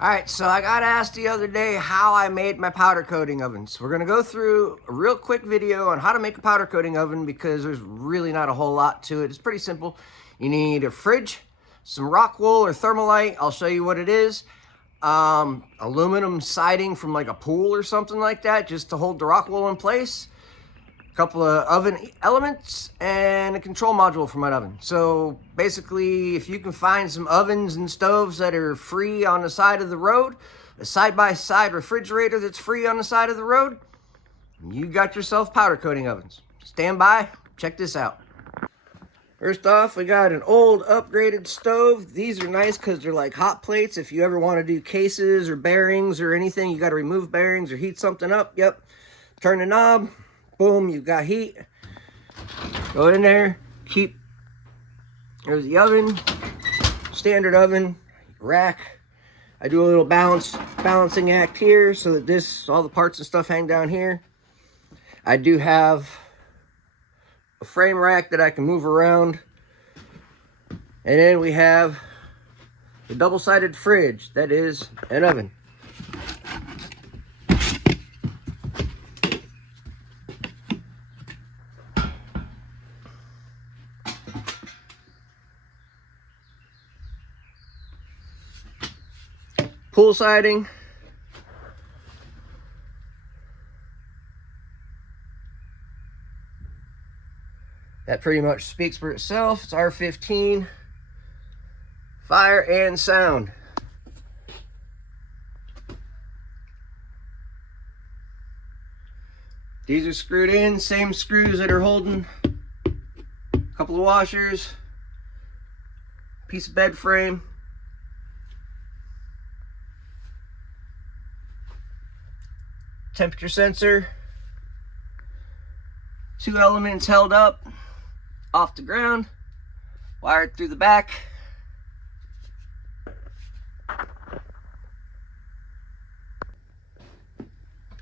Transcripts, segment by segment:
Alright, so I got asked the other day how I made my powder coating ovens. We're going to go through a real quick video on how to make a powder coating oven because there's really not a whole lot to it. It's pretty simple. You need a fridge, some rock wool or thermalite. I'll show you what it is. Aluminum siding from like a pool or something like that just to hold the rock wool in place. A couple of oven elements and a control module for my oven. So basically, if you can find some ovens and stoves that are free on the side of the road, a side-by-side refrigerator that's free on the side of the road, you got yourself powder coating ovens. Stand by, check this out. First off, we got an old upgraded stove. These are nice because they're like hot plates. If you ever want to do cases or bearings or anything, you got to remove bearings or heat something up. Yep, turn the knob. Boom, you've got heat. Go in there, there's the oven, standard oven, rack. I do a little balancing act here so that all the parts and stuff hang down here. I do have a frame rack that I can move around. And then we have the double-sided fridge, that is an oven. Pool siding. That pretty much speaks for itself. It's R15. Fire and sound. These are screwed in, same screws that are holding a couple of washers, piece of bed frame. Temperature sensor, 2 elements held up off the ground, wired through the back.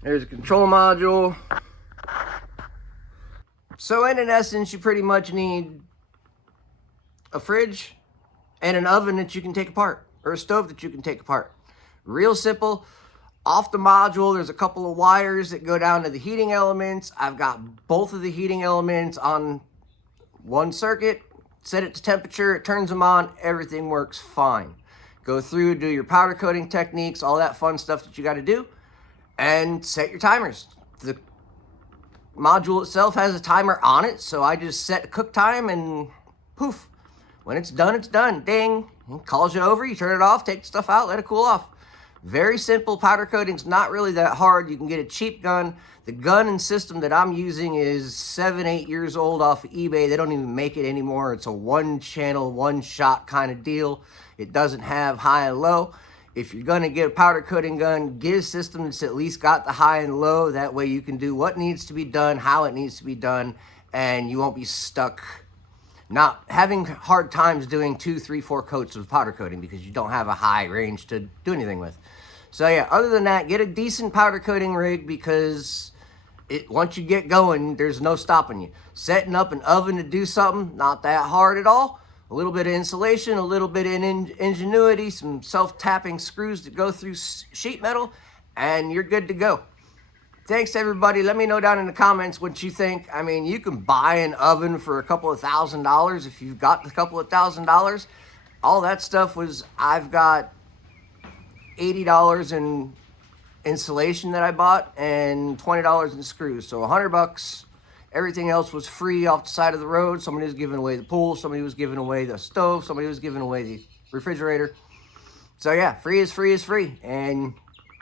There's a control module. So in essence, you pretty much need a fridge and an oven that you can take apart, or a stove that you can take apart. Real simple. Off the module, there's a couple of wires that go down to the heating elements. I've got both of the heating elements on one circuit. Set it to temperature, it turns them on, everything works fine. Go through, do your powder coating techniques, all that fun stuff that you got to do, and set your timers. The module itself has a timer on it, so I just set a cook time and poof. When it's done, it's done. Ding. It calls you over, you turn it off, take the stuff out, let it cool off. Very simple. Powder coating's not really that hard. You can get a cheap gun. The gun and system that I'm using is 7-8 years old off of eBay. They don't even make it anymore. It's a one-channel, one-shot kind of deal. It doesn't have high and low. If you're going to get a powder coating gun, get a system that's at least got the high and low. That way you can do what needs to be done, how it needs to be done, and you won't be stuck not having hard times doing 2, 3, 4 coats of powder coating because you don't have a high range to do anything with. So yeah, other than that, get a decent powder coating rig because once you get going, there's no stopping you. Setting up an oven to do something, not that hard at all. A little bit of insulation, a little bit of ingenuity, some self-tapping screws that go through sheet metal, and you're good to go. Thanks everybody. Let me know down in the comments what you think. I mean, you can buy an oven for a couple of $1,000 if you've got a couple of $1,000. All that stuff I've got $80 in insulation that I bought and $20 in screws. So $100. Everything else was free off the side of the road. Somebody was giving away the pool. Somebody was giving away the stove. Somebody was giving away the refrigerator. So yeah, free is free is free. And